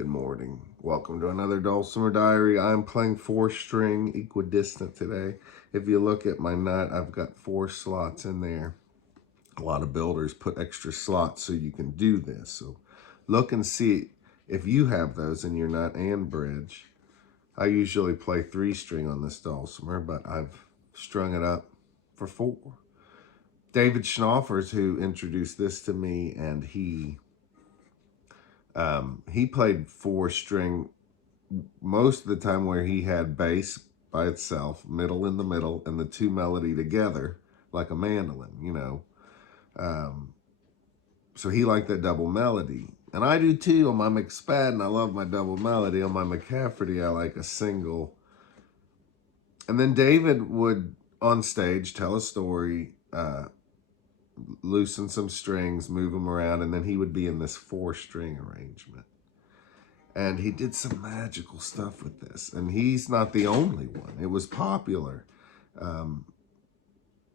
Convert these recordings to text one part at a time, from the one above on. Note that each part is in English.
Good morning. Welcome to another Dulcimer Diary. I'm playing 4-string equidistant today. If you look at my nut, I've got 4 slots in there. A lot of builders put extra slots so you can do this. So look and see if you have those in your nut and bridge. I usually play 3-string on this Dulcimer, but I've strung it up for 4. David Schnaufers, who introduced this to me, and he played 4-string most of the time where he had bass by itself, middle in the middle, and the 2 melody together, like a mandolin, you know. So he liked that double melody. And I do too on my McSpadden. I love my double melody. On my McCafferty, I like a single. And then David would, on stage, tell a story, loosen some strings, move them around, and then he would be in this 4-string arrangement. And he did some magical stuff with this. And he's not the only one. It was popular,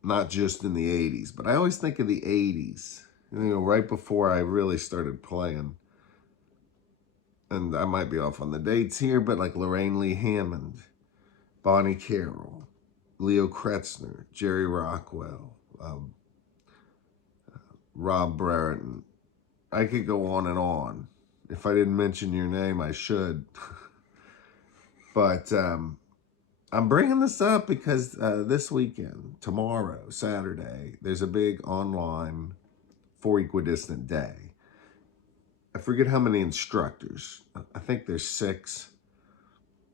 not just in the 80s. But I always think of the 80s, you know, right before I really started playing. And I might be off on the dates here, but like Lorraine Lee Hammond, Bonnie Carroll, Leo Kretzner, Jerry Rockwell, Rob Brereton. I could go on and on. If I didn't mention your name, I should. But I'm bringing this up because this weekend, tomorrow, Saturday, there's a big online 4 equidistant day. I forget how many instructors. I think there's 6.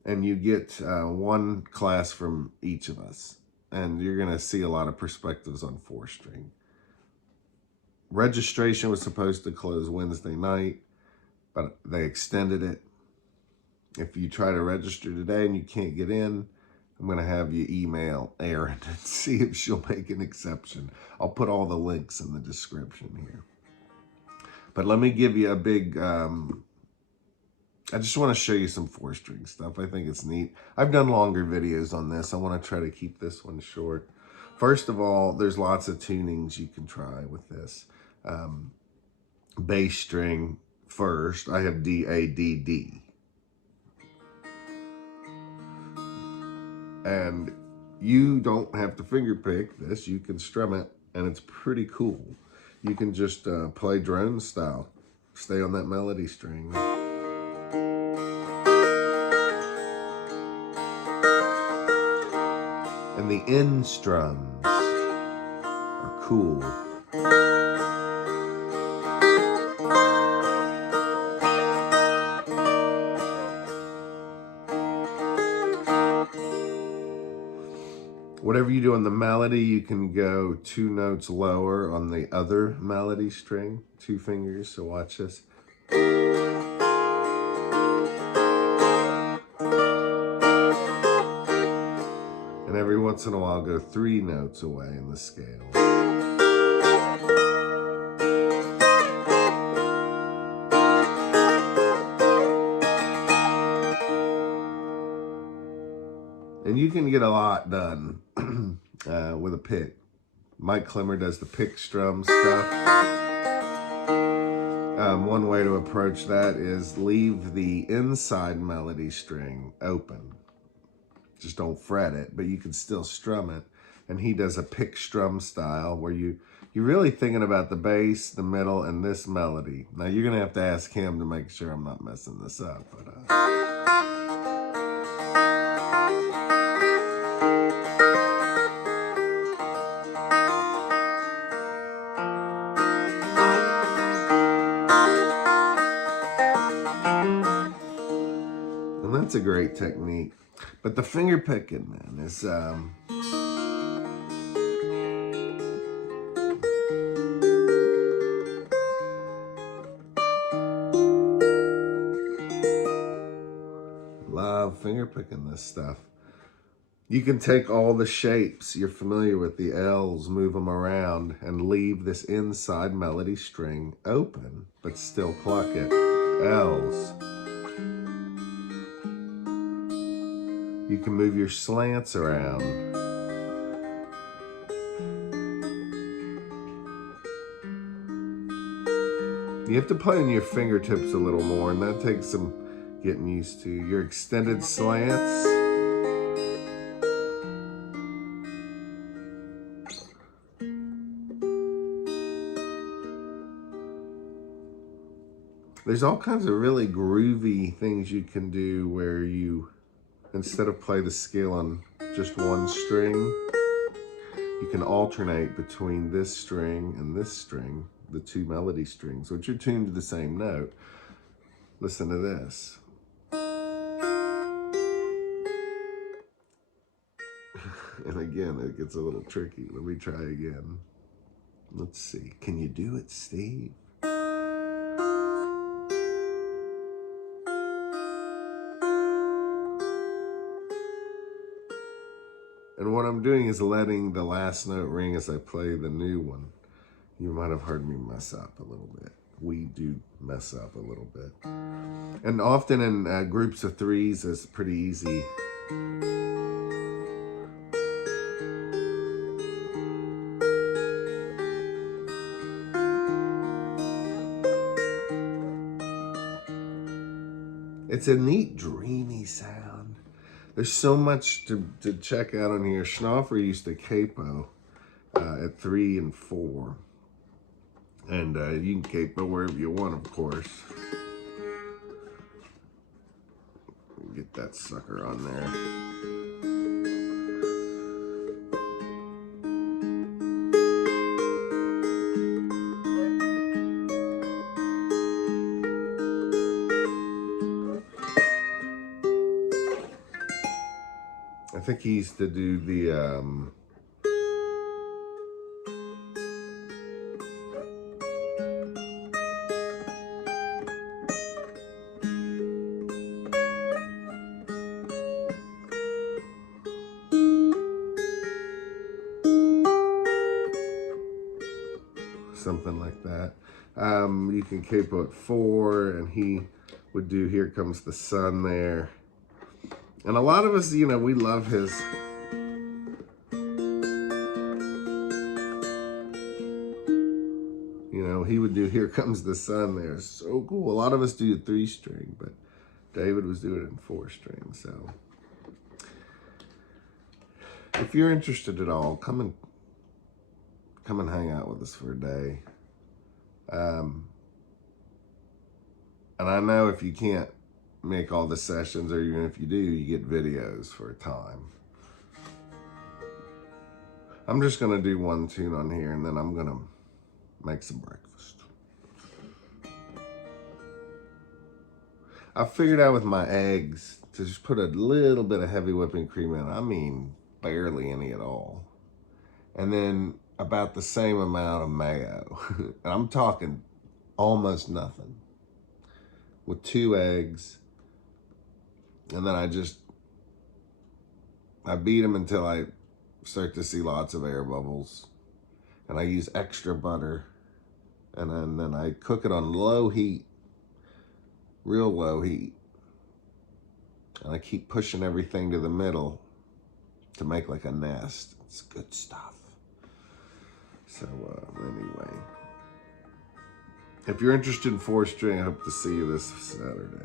And you get 1 class from each of us. And you're going to see a lot of perspectives on 4-string. Registration was supposed to close Wednesday night, but they extended it. If you try to register today and you can't get in, I'm going to have you email Erin and see if she'll make an exception. I'll put all the links in the description here. But let me give you a big, I just want to show you some 4-string stuff. I think it's neat. I've done longer videos on this. I want to try to keep this one short. First of all, there's lots of tunings you can try with this. Bass string first. I have D, A, D, D. And you don't have to finger pick this. You can strum it, and it's pretty cool. You can just play drone style. Stay on that melody string. And the end strums are cool. Whatever you do on the melody, you can go 2 notes lower on the other melody string, 2 fingers, so watch this. And every once in a while, go 3 notes away in the scale. And you can get a lot done with a pick. Mike Clemmer does the pick strum stuff. One way to approach that is leave the inside melody string open. Just don't fret it, but you can still strum it. And he does a pick strum style where you're really thinking about the bass, the middle, and this melody. Now you're gonna have to ask him to make sure I'm not messing this up. But and that's a great technique. But the finger picking, man, is love finger picking this stuff. You can take all the shapes you're familiar with, the L's, move them around, and leave this inside melody string open, but still pluck it. L's. You can move your slants around. You have to play on your fingertips a little more, and that takes some getting used to your extended slants. There's all kinds of really groovy things you can do where you, instead of play the scale on just one string, you can alternate between this string and this string, the two melody strings, which are tuned to the same note. Listen to this. And again, it gets a little tricky. Let me try again. Let's see. Can you do it, Steve? And what I'm doing is letting the last note ring as I play the new one. You might have heard me mess up a little bit. We do mess up a little bit. And often in groups of threes, it's pretty easy. It's a neat, dreamy sound. There's so much to check out on here. Schnaufer used to capo at 3 and 4. And you can capo wherever you want, of course. Get that sucker on there. I think he used to do the something like that. You can capo at 4, and he would do Here Comes the Sun there. And a lot of us, you know, we love his he would do Here Comes the Sun there. So cool. A lot of us do a 3-string, but David was doing it in 4-string. So if you're interested at all, come and hang out with us for a day. And I know if you can't make all the sessions, or even if you do, you get videos for a time. I'm just gonna do one tune on here, and then I'm gonna make some breakfast. I figured out with my eggs to just put a little bit of heavy whipping cream in. I mean, barely any at all. And then about the same amount of mayo. And I'm talking almost nothing. With 2 eggs. And then I beat them until I start to see lots of air bubbles. And I use extra butter. And then I cook it on low heat. Real low heat. And I keep pushing everything to the middle to make like a nest. It's good stuff. So anyway, if you're interested in 4-string, I hope to see you this Saturday.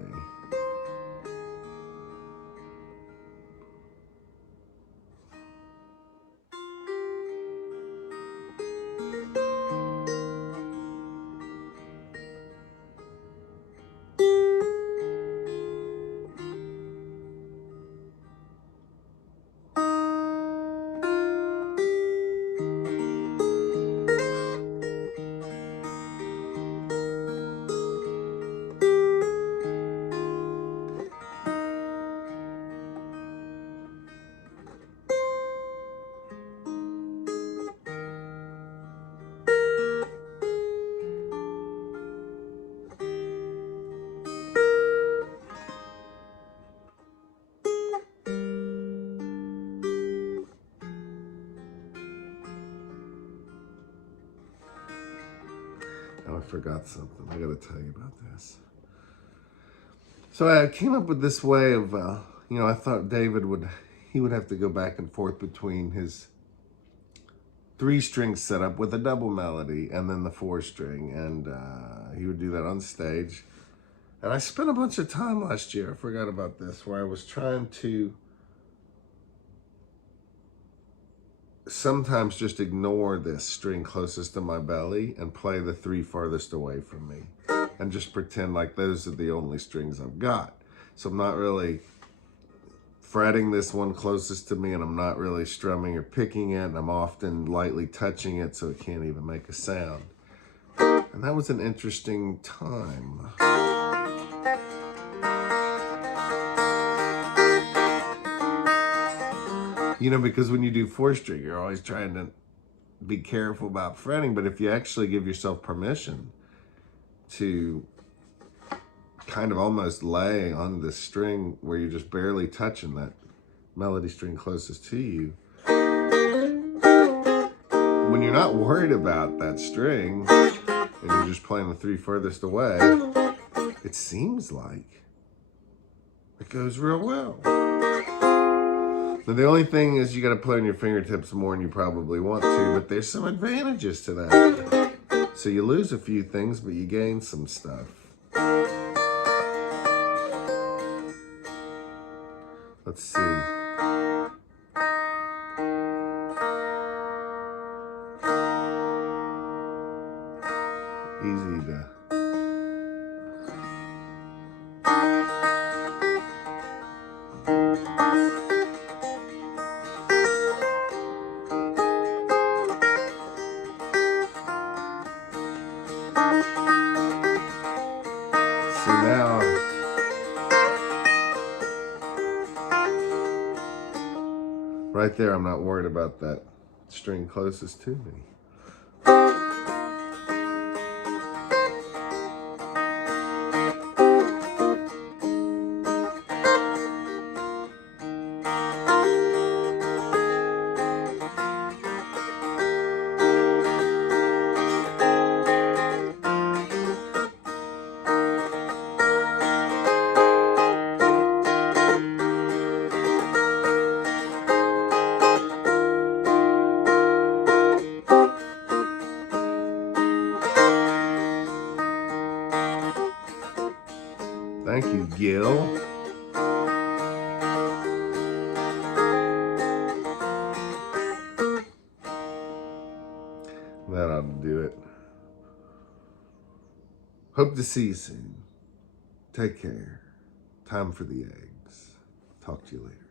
Oh, I forgot something. I gotta tell you about this. So I came up with this way of, I thought David would have to go back and forth between his 3-string setup with a double melody and then the 4-string. And he would do that on stage. And I spent a bunch of time last year, I forgot about this, where I was trying to sometimes just ignore this string closest to my belly and play the 3 farthest away from me and just pretend like those are the only strings I've got. So I'm not really fretting this one closest to me, and I'm not really strumming or picking it, and I'm often lightly touching it so it can't even make a sound. And that was an interesting time. You know, because when you do 4-string, you're always trying to be careful about fretting, but if you actually give yourself permission to kind of almost lay on the string where you're just barely touching that melody string closest to you, when you're not worried about that string and you're just playing the 3 furthest away, it seems like it goes real well. Now, the only thing is you got to play on your fingertips more than you probably want to, but there's some advantages to that. So you lose a few things, but you gain some stuff. Let's see. Easy to... See now, right there, I'm not worried about that string closest to me. Thank you, Gil. That ought to do it. Hope to see you soon. Take care. Time for the eggs. Talk to you later.